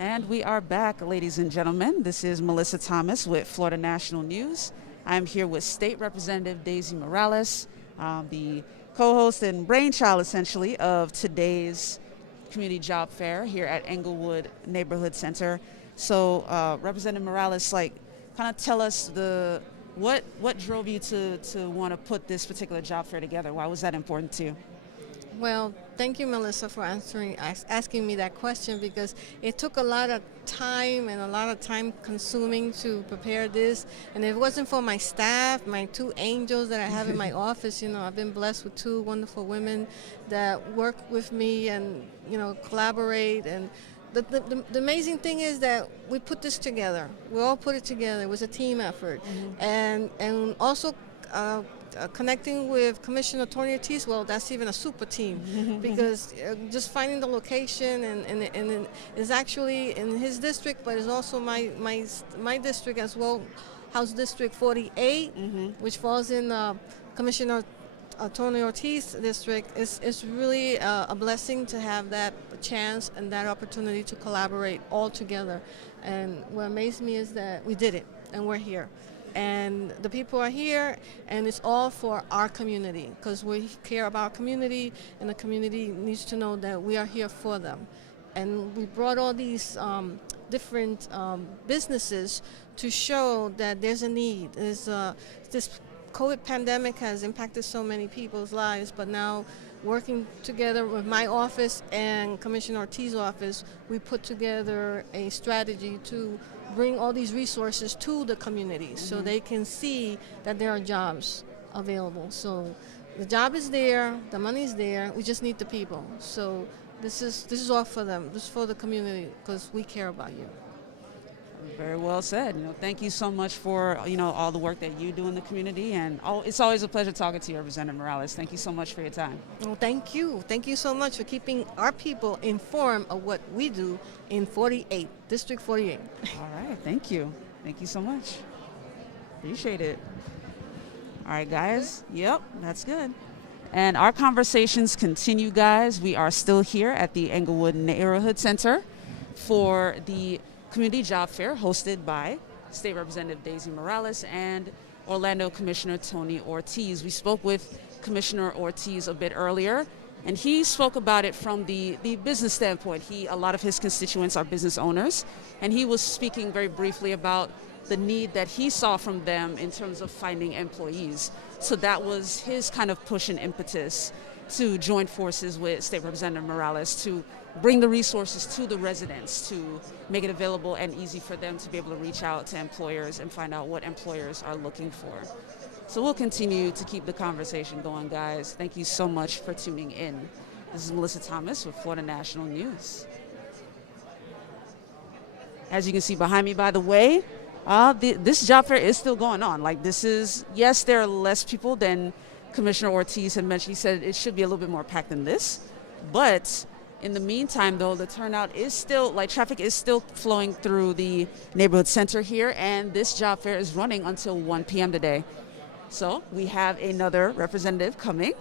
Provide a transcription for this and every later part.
And we are back, ladies and gentlemen. This is Melissa Thomas with Florida National News. I'm here with State Representative Daisy Morales, the co-host and brainchild, essentially, of today's community job fair here at Englewood Neighborhood Center. So, Representative Morales, kind of tell us what drove you to want to put this particular job fair together? Why was that important to you? Well, thank you, Melissa, for asking me that question, because it took a lot of time and a lot of time consuming to prepare this. And if it wasn't for my staff, my two angels that I have in my office, I've been blessed with two wonderful women that work with me and, collaborate. And the amazing thing is that we put this together. We all put it together. It was a team effort. Mm-hmm. And also connecting with Commissioner Tony Ortiz, well, that's even a super team, because just finding the location and is actually in his district, but it's also my district as well, House District 48, which falls in Commissioner Tony Ortiz district. It's really a blessing to have that chance and that opportunity to collaborate all together. And what amazed me is that we did it, and we're here. And the people are here, and it's all for our community, because we care about our community, and the community needs to know that we are here for them. And we brought all these different businesses to show that there's a need. This COVID pandemic has impacted so many people's lives, but now working together with my office and Commissioner Ortiz's office, we put together a strategy to bring all these resources to the community so they can see that there are jobs available. So the job is there, the money is there, we just need the people. So this is all for them, this is for the community, because we care about you. Very well said. Thank you so much for all the work that you do in the community, and it's always a pleasure talking to you, Representative Morales. Thank you so much for your time. Well, thank you so much for keeping our people informed of what we do in District 48. All right, thank you so much. Appreciate it. All right, guys. Yep, that's good. And our conversations continue, guys. We are still here at the Englewood Neighborhood Center for the Community Job Fair, hosted by State Representative Daisy Morales and Orlando Commissioner Tony Ortiz. We spoke with Commissioner Ortiz a bit earlier, and he spoke about it from the business standpoint. A lot of his constituents are business owners, and he was speaking very briefly about the need that he saw from them in terms of finding employees. So that was his kind of push and impetus to join forces with State Representative Morales to bring the resources to the residents, to make it available and easy for them to be able to reach out to employers and find out what employers are looking for. So we'll continue to keep the conversation going, guys. Thank you so much for tuning in. This is Melissa Thomas with Florida National News. As you can see behind me, by the way, this job fair is still going on. Yes, there are less people than Commissioner Ortiz had mentioned. He said it should be a little bit more packed than this, but in the meantime, though, the turnout is still, traffic is still flowing through the neighborhood center here, and this job fair is running until 1 p.m. today. So we have another representative coming.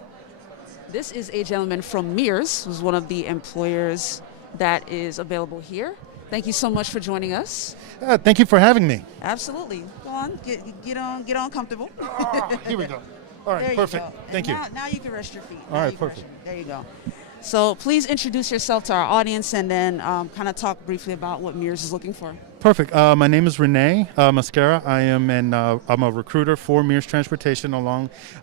This is a gentleman from Mears, who's one of the employers that is available here. Thank you so much for joining us. Thank you for having me. Absolutely. Go on, get on comfortable. Here we go. All right, perfect. Thank you. Now you can rest your feet. All right, perfect. There you go. So please introduce yourself to our audience, and then kind of talk briefly about what Mears is looking for. Perfect. My name is Renee Mascara. I'm a recruiter for Mears Transportation.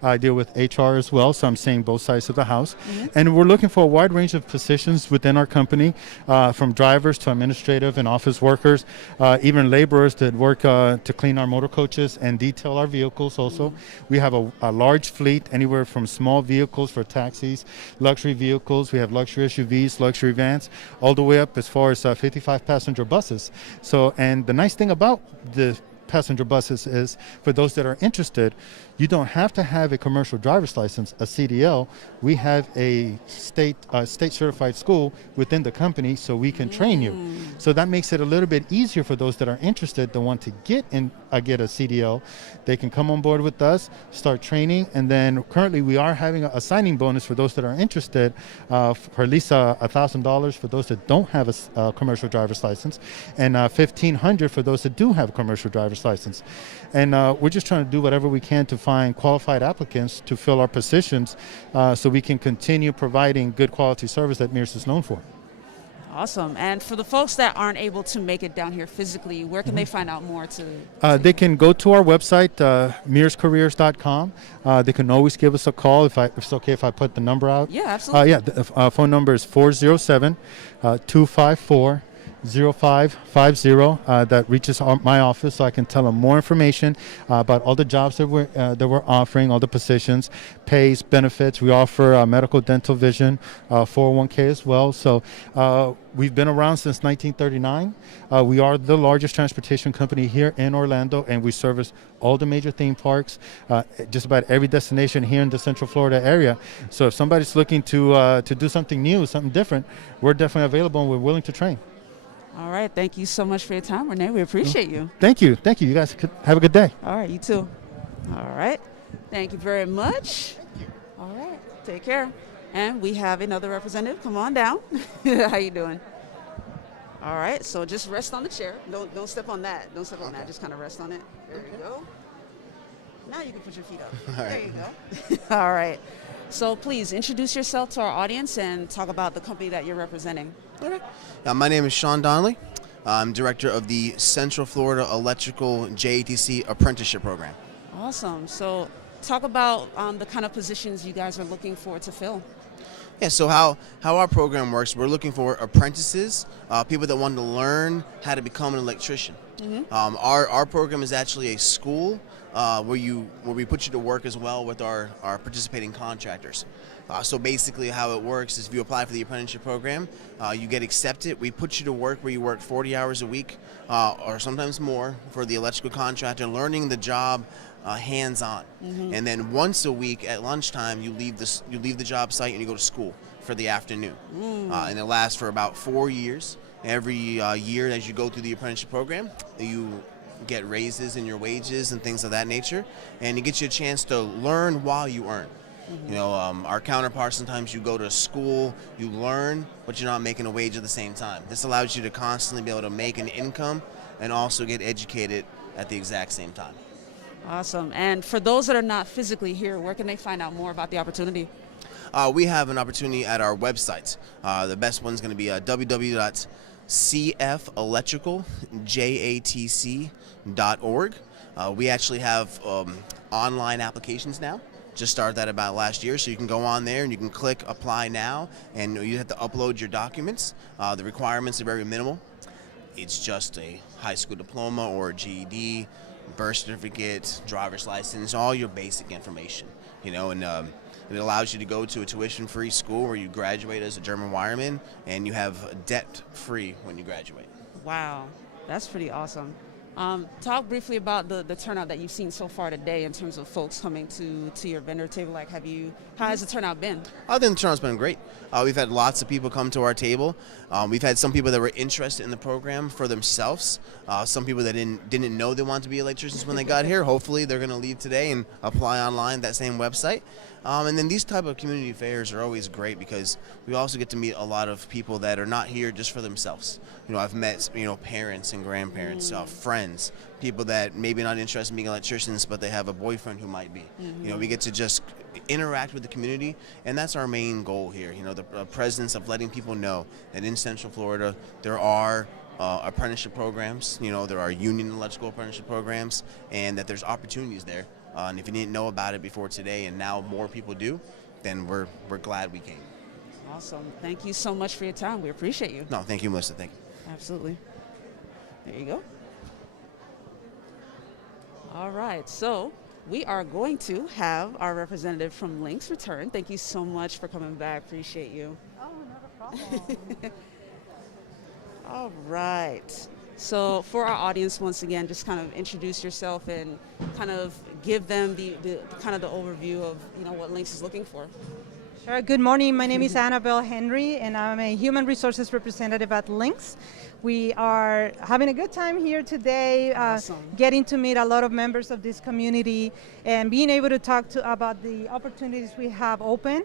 I deal with HR as well, so I'm seeing both sides of the house. And we're looking for a wide range of positions within our company, from drivers to administrative and office workers, even laborers that work to clean our motor coaches and detail our vehicles also. We have a large fleet, anywhere from small vehicles for taxis, luxury vehicles. We have luxury SUVs, luxury vans, all the way up as far as 55 passenger buses. And the nice thing about the passenger buses is, for those that are interested, you don't have to have a commercial driver's license, a CDL. We have a state certified school within the company, so we can train you. So that makes it a little bit easier for those that are interested, that want to get a CDL. They can come on board with us, start training, and then currently we are having a signing bonus for those that are interested, for at least $1,000 for those that don't have a commercial driver's license, and $1,500 for those that do have a commercial driver's license. And we're just trying to do whatever we can to find qualified applicants to fill our positions, so we can continue providing good quality service that Mears is known for. Awesome. And for the folks that aren't able to make it down here physically, where can they find out more? They can go to our website, mearscareers.com. They can always give us a call if it's okay if I put the number out. Yeah, absolutely. The phone number is 407-254-0550. That reaches my office, so I can tell them more information about all the jobs that we're offering, all the positions, pays, benefits. We offer medical, dental, vision, 401k as well. So we've been around since 1939. We are the largest transportation company here in Orlando, and we service all the major theme parks, just about every destination here in the Central Florida area. So if somebody's looking to do something new, something different, we're definitely available and we're willing to train. All right. Thank you so much for your time, Renee. We appreciate you. Thank you. Thank you. You guys have a good day. All right. You too. All right. Thank you very much. Thank you. All right. Take care. And we have another representative. Come on down. How you doing? All right. So just rest on the chair. Don't step on that. Don't step on that. Just kind of rest on it. There you go. Now you can put your feet up. All There right. you go. All right. So please introduce yourself to our audience and talk about the company that you're representing. Okay. My name is Sean Donnelly. I'm director of the Central Florida Electrical JATC Apprenticeship Program. Awesome. So talk about the kind of positions you guys are looking for to fill. Yeah, so how our program works, we're looking for apprentices, people that want to learn how to become an electrician. Our program is actually a school where we put you to work as well with our participating contractors. So basically how it works is if you apply for the apprenticeship program, you get accepted. We put you to work where you work 40 hours a week or sometimes more for the electrical contractor, learning the job hands-on. And then once a week at lunchtime, you leave the job site and you go to school for the afternoon. And it lasts for about 4 years. Every year as you go through the apprenticeship program, you get raises in your wages and things of that nature, and it gets you a chance to learn while you earn. You know, our counterparts, sometimes you go to school, you learn, but you're not making a wage at the same time. This allows you to constantly be able to make an income and also get educated at the exact same time. Awesome. And for those that are not physically here, where can they find out more about the opportunity? We have an opportunity at our website. The best one's going to be www.cfelectricaljatc.org. We actually have online applications now. Just started that about last year, so you can go on there and you can click apply now, and you have to upload your documents. The requirements are very minimal. It's just a high school diploma or a GED, birth certificate, driver's license, all your basic information, you know, and it allows you to go to a tuition-free school where you graduate as a German wireman and you have debt-free when you graduate. Wow, that's pretty awesome. Talk briefly about the turnout that you've seen so far today in terms of folks coming to your vendor table. Like, how has the turnout been? I think the turnout's been great. We've had lots of people come to our table. We've had some people that were interested in the program for themselves. Some people that didn't know they wanted to be electricians when they got here. Hopefully they're going to leave today and apply online that same website. And then these type of community fairs are always great because we also get to meet a lot of people that are not here just for themselves. You know, I've met, you know, parents and grandparents, friends, people that maybe not interested in being electricians, but they have a boyfriend who might be. You know, we get to just interact with the community, and that's our main goal here. You know, the presence of letting people know that in Central Florida there are apprenticeship programs, you know, there are union electrical apprenticeship programs, and that there's opportunities there. And if you didn't know about it before today and now more people do, then we're glad we came. Awesome. Thank you so much for your time. We appreciate you. No, thank you, Melissa. Thank you. Absolutely. There you go. All right. So we are going to have our representative from Lynx return. Thank you so much for coming back. Appreciate you. Oh, not a problem. All right. So for our audience, once again, just kind of introduce yourself and kind of give them the kind of the overview of what Lynx is looking for. Sure. Good morning. My name is Annabelle Henry, and I'm a human resources representative at Lynx. We are having a good time here today, Awesome. getting to meet a lot of members of this community and being able to talk about the opportunities we have open,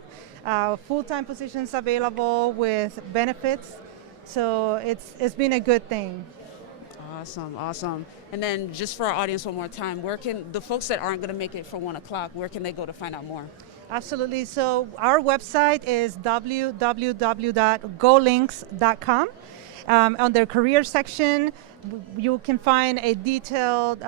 full-time positions available with benefits. So it's been a good thing. Awesome, awesome. And then just for our audience one more time, where can the folks that aren't going to make it for 1 o'clock, where can they go to find out more? Absolutely. So our website is www.golynx.com. On their career section, you can find a detailed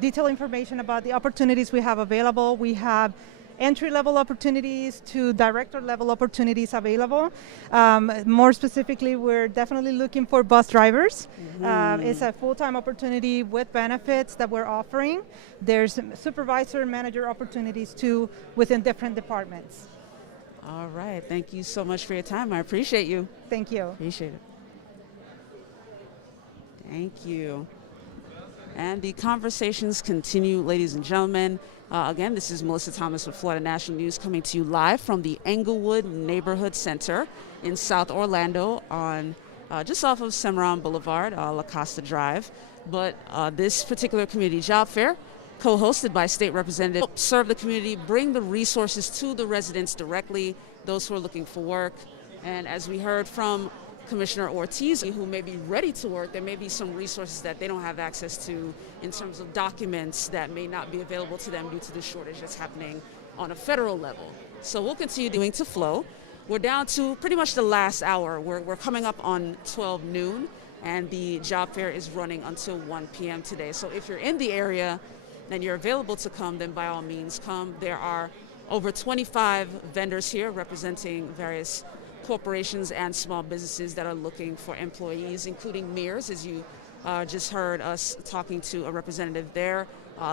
information about the opportunities we have available. We have entry-level opportunities to director-level opportunities available. More specifically, we're definitely looking for bus drivers. It's a full-time opportunity with benefits that we're offering. There's supervisor and manager opportunities too within different departments. All right. Thank you so much for your time. I appreciate you. Thank you. Appreciate it. Thank you. And the conversations continue, ladies and gentlemen. Again, this is Melissa Thomas with Florida National News coming to you live from the Englewood Neighborhood Center in South Orlando on just off of Cimarron Boulevard, La Costa Drive. But this particular community job fair, co-hosted by state representatives, serve the community, bring the resources to the residents directly, those who are looking for work. And as we heard from Commissioner Ortiz, who may be ready to work, there may be some resources that they don't have access to in terms of documents that may not be available to them due to the shortage that's happening on a federal level. So we'll continue doing to flow. We're down to pretty much the last hour. We're coming up on 12 noon, and the job fair is running until 1 p.m. today. So if you're in the area and you're available to come, then by all means come. There are over 25 vendors here representing various corporations and small businesses that are looking for employees, including Mears, as you just heard us talking to a representative there,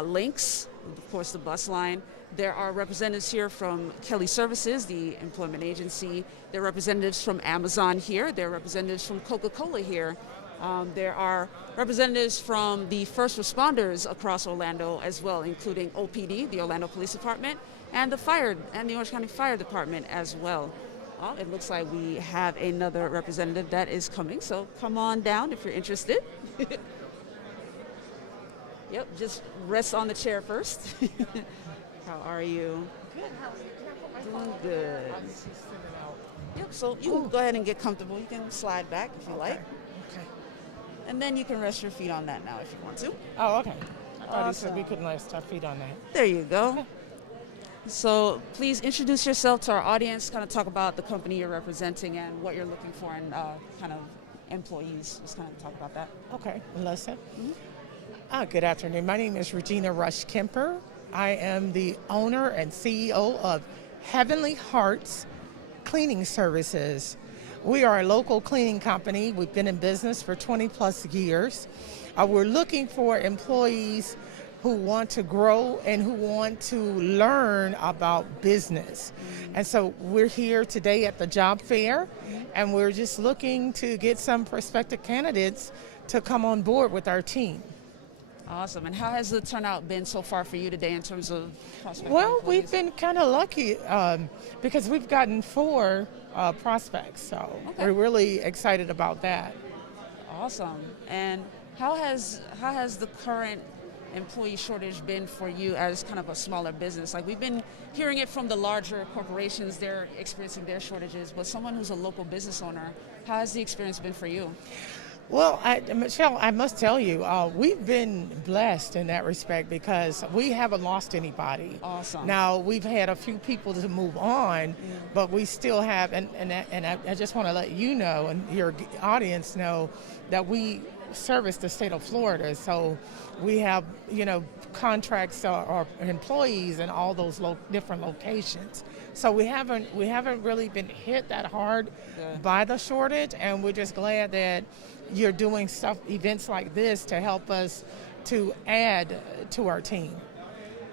Lynx, of course the bus line. There are representatives here from Kelly Services, the employment agency. There are representatives from Amazon here. There are representatives from Coca-Cola here. There are representatives from the first responders across Orlando as well, including OPD, the Orlando Police Department, and the Orange County Fire Department as well. Well, it looks like we have another representative that is coming, so come on down if you're interested. Yep, just rest on the chair first. How are you? Good. How are you? Can I put my Doing phone? good. I'm just sitting out. Yep, so you can go ahead and get comfortable. You can slide back if you like. Okay. And then you can rest your feet on that now if you want to. Oh, okay. I thought he said we Awesome. couldn't rest our feet on that. There you go. So please introduce yourself to our audience, kind of talk about the company you're representing and what you're looking for in kind of employees. Just kind of talk about that. Okay, Melissa. Good afternoon. My name is Regina Rush Kemper. I am the owner and CEO of Heavenly Hearts Cleaning Services. We are a local cleaning company. We've been in business for 20 plus years. We're looking for employees who want to grow and who want to learn about business. And so we're here today at the job fair, and we're just looking to get some prospective candidates to come on board with our team. Awesome. And how has the turnout been so far for you today in terms of prospective Well, employees? we've been kind of lucky because we've gotten 4 prospects, so Okay. we're really excited about that. Awesome. And how has the current employee shortage been for you as kind of a smaller business? Like, we've been hearing it from the larger corporations, they're experiencing their shortages, but someone who's a local business owner, how has the experience been for you? Well, Michelle, I must tell you, we've been blessed in that respect because we haven't lost anybody. Awesome. Now, we've had a few people to move on, but we still have, and I just want to let you know and your audience know that we service the state of Florida, so we have, contracts or employees in all those different locations. So we haven't really been hit that hard by the shortage, and we're just glad that you're doing events like this to help us to add to our team.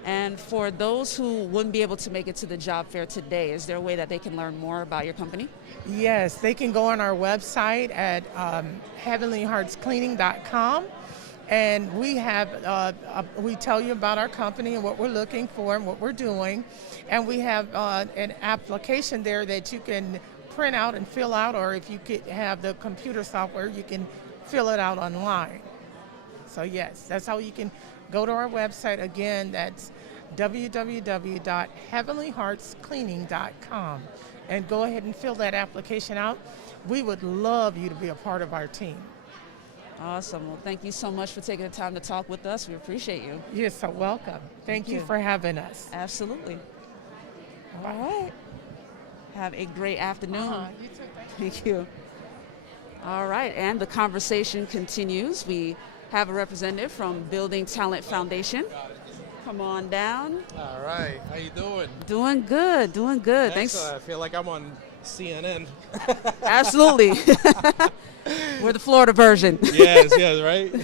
And for those who wouldn't be able to make it to the job fair today, is there a way that they can learn more about your company? Yes, they can go on our website at heavenlyheartscleaning.com, And we have, we tell you about our company and what we're looking for and what we're doing. And we have an application there that you can print out and fill out, or if you could have the computer software, you can fill it out online. So yes, that's how you can go to our website. Again, that's www.heavenlyheartscleaning.com, and go ahead and fill that application out. We would love you to be a part of our team. Awesome. Well, thank you so much for taking the time to talk with us. We appreciate you. You're so welcome. Thank you for having us. Absolutely. All right. Have a great afternoon. You too. Thank you. All right, and the conversation continues. We have a representative from Building Talent Foundation. Come on down. All right, how you doing? Doing good, doing good. Excellent. Thanks. I feel like I'm on CNN. Absolutely. We're the Florida version. Yes, right?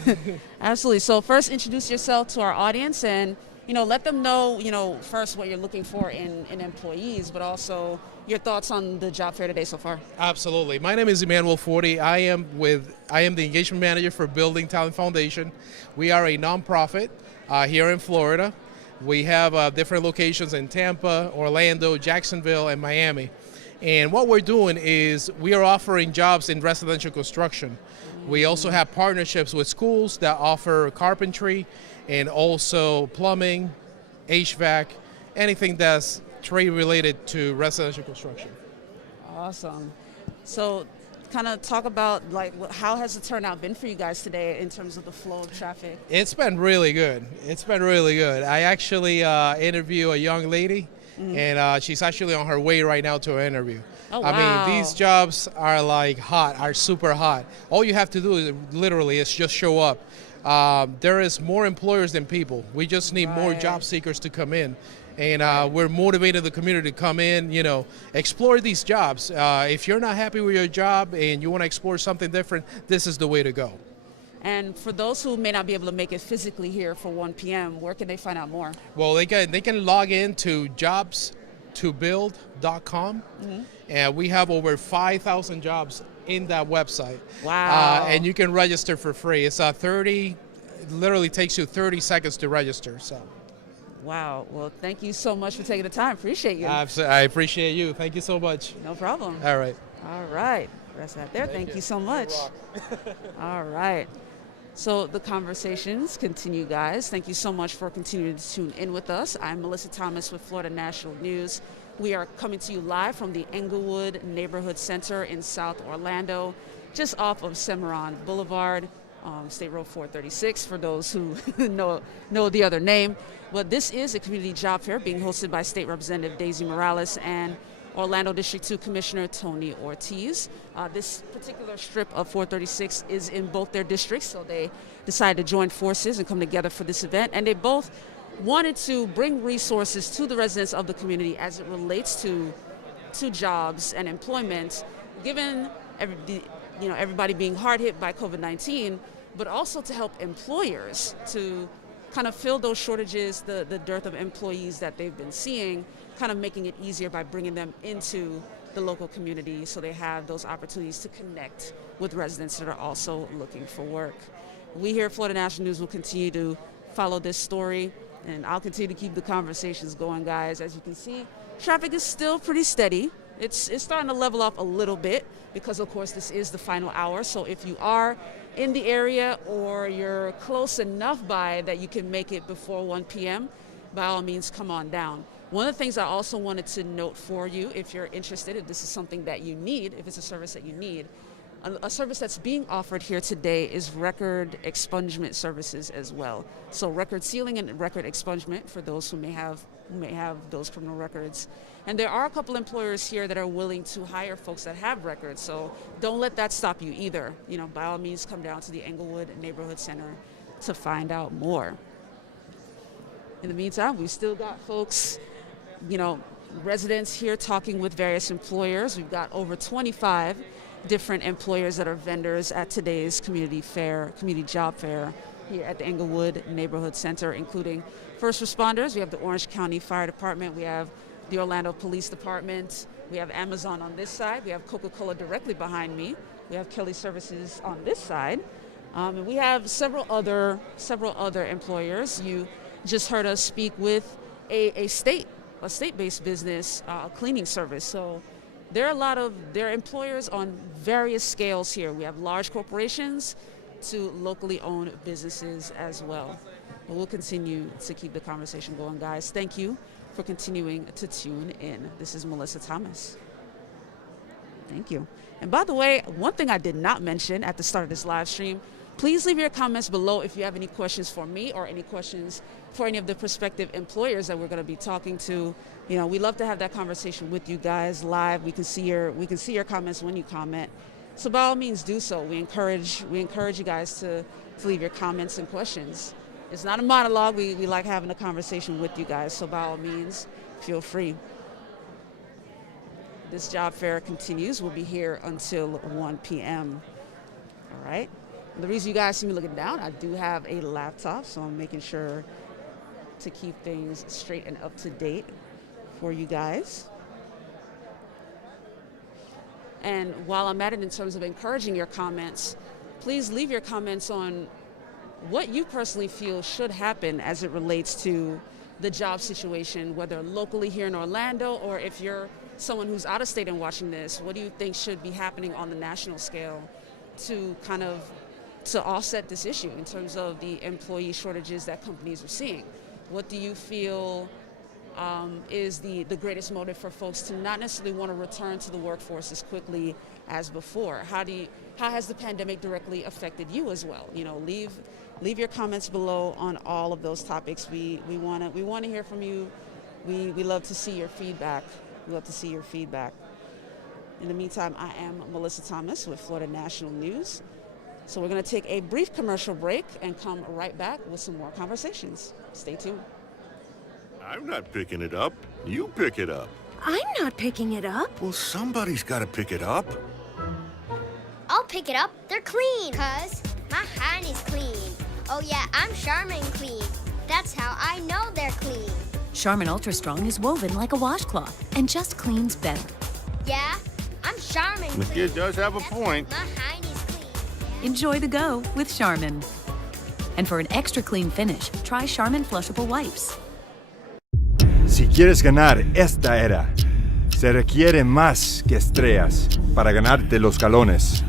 Absolutely. So first, introduce yourself to our audience and, let them know, first what you're looking for in employees, but also your thoughts on the job fair today so far. Absolutely. My name is Emmanuel Forti. I am the engagement manager for Building Talent Foundation. We are a nonprofit here in Florida. We have different locations in Tampa, Orlando, Jacksonville, and Miami. And what we're doing is we are offering jobs in residential construction. We also have partnerships with schools that offer carpentry and also plumbing, HVAC, anything that's trade related to residential construction. Awesome. So kind of talk about how has the turnout been for you guys today in terms of the flow of traffic? It's been really good. I actually interview a young lady, and she's actually on her way right now to an interview. Oh, wow. I mean, these jobs are are super hot. All you have to do is just show up. There is more employers than people. We just need more job seekers to come in. And we're motivating the community to come in, explore these jobs. If you're not happy with your job and you want to explore something different, this is the way to go. And for those who may not be able to make it physically here for 1 p.m., where can they find out more? Well, they can log in to jobstobuild.com, and we have over 5,000 jobs in that website. Wow. And you can register for free. It's literally takes you 30 seconds to register. So. Wow. Well, thank you so much for taking the time. Appreciate you. I appreciate you. Thank you so much. No problem. All right. All right. Rest that there. Thank you so much. All right. So the conversations continue, guys. Thank you so much for continuing to tune in with us. I'm Melissa Thomas with Florida National News. We are coming to you live from the Englewood Neighborhood Center in South Orlando, just off of Cimarron Boulevard. State Road 436 for those who know the other name. But this is a community job fair being hosted by State Representative Daisy Morales and Orlando District 2 Commissioner Tony Ortiz. This particular strip of 436 is in both their districts, so they decided to join forces and come together for this event. And they both wanted to bring resources to the residents of the community as it relates to jobs and employment, given everybody being hard hit by COVID-19, but also to help employers to kind of fill those shortages, the dearth of employees that they've been seeing, kind of making it easier by bringing them into the local community so they have those opportunities to connect with residents that are also looking for work. We here at Florida National News will continue to follow this story, and I'll continue to keep the conversations going, guys. As you can see, traffic is still pretty steady. It's starting to level off a little bit because, of course, this is the final hour. So if you are in the area or you're close enough by that you can make it before 1 p.m., by all means, come on down. One of the things I also wanted to note for you, if you're interested, if this is something that you need, if it's a service that you need, a service that's being offered here today is record expungement services as well. So record sealing and record expungement for those who may have those criminal records. And there are a couple employers here that are willing to hire folks that have records, so don't let that stop you either. By all means, come down to the Englewood Neighborhood Center to find out more. In the meantime, we've still got folks, residents here talking with various employers. We've got over 25 different employers that are vendors at today's community job fair here at the Englewood Neighborhood Center, including first responders. We have the Orange County Fire Department. We have the Orlando Police Department. We have Amazon on this side. We have Coca-Cola directly behind me. We have Kelly Services on this side. And we have several other employers. You just heard us speak with a state-based business cleaning service. So there are employers on various scales here. We have large corporations to locally owned businesses as well. But we'll continue to keep the conversation going, guys. Thank you for continuing to tune in. This is Melissa Thomas. Thank you. And by the way, one thing I did not mention at the start of this live stream, please leave your comments below if you have any questions for me or any questions for any of the prospective employers that we're going to be talking to. You know, we love to have that conversation with you guys live. We can see your comments when you comment. So by all means, do so. We encourage you guys to leave your comments and questions. It's not a monologue. We like having a conversation with you guys. So by all means, feel free. This job fair continues. We'll be here until 1 p.m. All right. The reason you guys see me looking down, I do have a laptop, so I'm making sure to keep things straight and up to date for you guys. And while I'm at it, in terms of encouraging your comments, please leave your comments on what you personally feel should happen as it relates to the job situation, whether locally here in Orlando or if you're someone who's out of state and watching this, what do you think should be happening on the national scale to offset this issue in terms of the employee shortages that companies are seeing? What do you feel is the greatest motive for folks to not necessarily want to return to the workforce as quickly as before? How has the pandemic directly affected you as well? You know, leave your comments below on all of those topics. We want to hear from you. We love to see your feedback. We love to see your feedback. In the meantime, I am Melissa Thomas with Florida National News. So we're going to take a brief commercial break and come right back with some more conversations. Stay tuned. I'm not picking it up. You pick it up. I'm not picking it up. Well, somebody's got to pick it up. I'll pick it up. They're clean. 'Cause my honey's clean. Oh yeah, I'm Charmin clean. That's how I know they're clean. Charmin Ultra Strong is woven like a washcloth and just cleans better. Yeah, I'm Charmin clean. The kid does have a That's point. My honey's clean. Enjoy the go with Charmin. And for an extra clean finish, try Charmin Flushable Wipes. Si quieres ganar esta era, se requiere más que estrellas para ganarte los galones.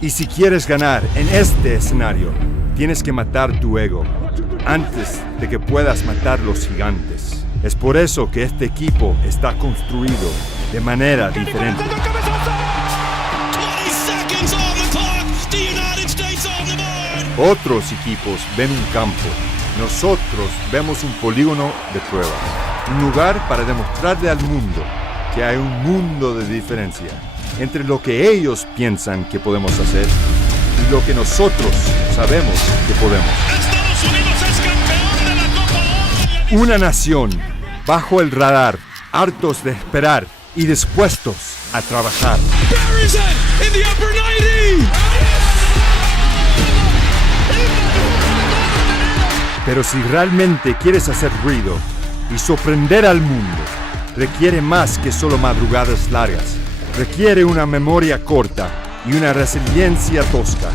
Y si quieres ganar en este escenario, tienes que matar tu ego antes de que puedas matar los gigantes. Es por eso que este equipo está construido de manera diferente. Otros equipos ven un campo. Nosotros vemos un polígono de pruebas. Un lugar para demostrarle al mundo que hay un mundo de diferencia entre lo que ellos piensan que podemos hacer y lo que nosotros sabemos que podemos. Estados Unidos es campeón de la Copa Oro. Una nación bajo el radar, hartos de esperar y dispuestos a trabajar. Buries it in the upper 90. Pero si realmente quieres hacer ruido y sorprender al mundo, requiere más que solo madrugadas largas. Requiere una memoria corta y una resiliencia tosca.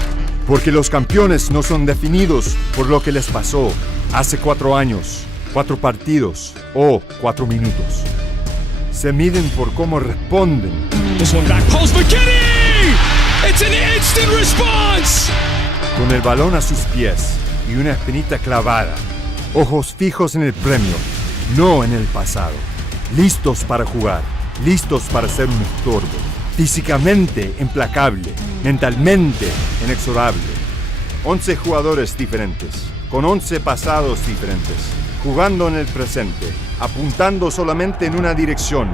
Porque los campeones no son definidos por lo que les pasó hace 4 años, 4 partidos o 4 minutos. Se miden por cómo responden. This one back post McKinney! It's an instant response! Con el balón a sus pies y una espinita clavada. Ojos fijos en el premio, no en el pasado. Listos para jugar, listos para ser un estorbo. Físicamente implacable, mentalmente inexorable. 11 jugadores diferentes, con 11 pasados diferentes, jugando en el presente, apuntando solamente en una dirección.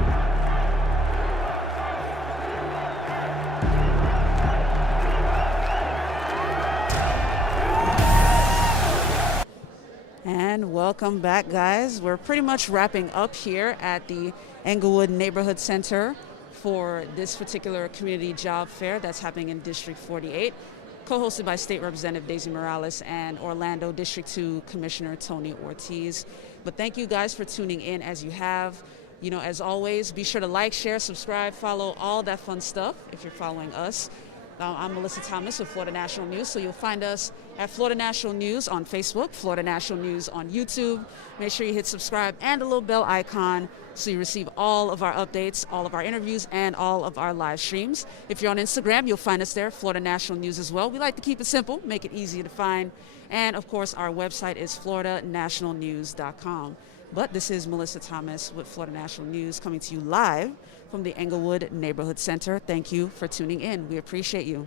And welcome back, guys. We're pretty much wrapping up here at the Englewood Neighborhood Center for this particular community job fair that's happening in District 48, co-hosted by State Representative Daisy Morales and Orlando District 2 Commissioner Tony Ortiz. But thank you guys for tuning in as you have. You know, as always, be sure to like, share, subscribe, follow, all that fun stuff if you're following us. I'm Melissa Thomas with Florida National News, so you'll find us at Florida National News on Facebook, Florida National News on YouTube. Make sure you hit subscribe and the little bell icon so you receive all of our updates, all of our interviews, and all of our live streams. If you're on Instagram, you'll find us there, Florida National News as well. We like to keep it simple, make it easy to find. And, of course, our website is floridanationalnews.com. But this is Melissa Thomas with Florida National News coming to you live from the Englewood Neighborhood Center. Thank you for tuning in. We appreciate you.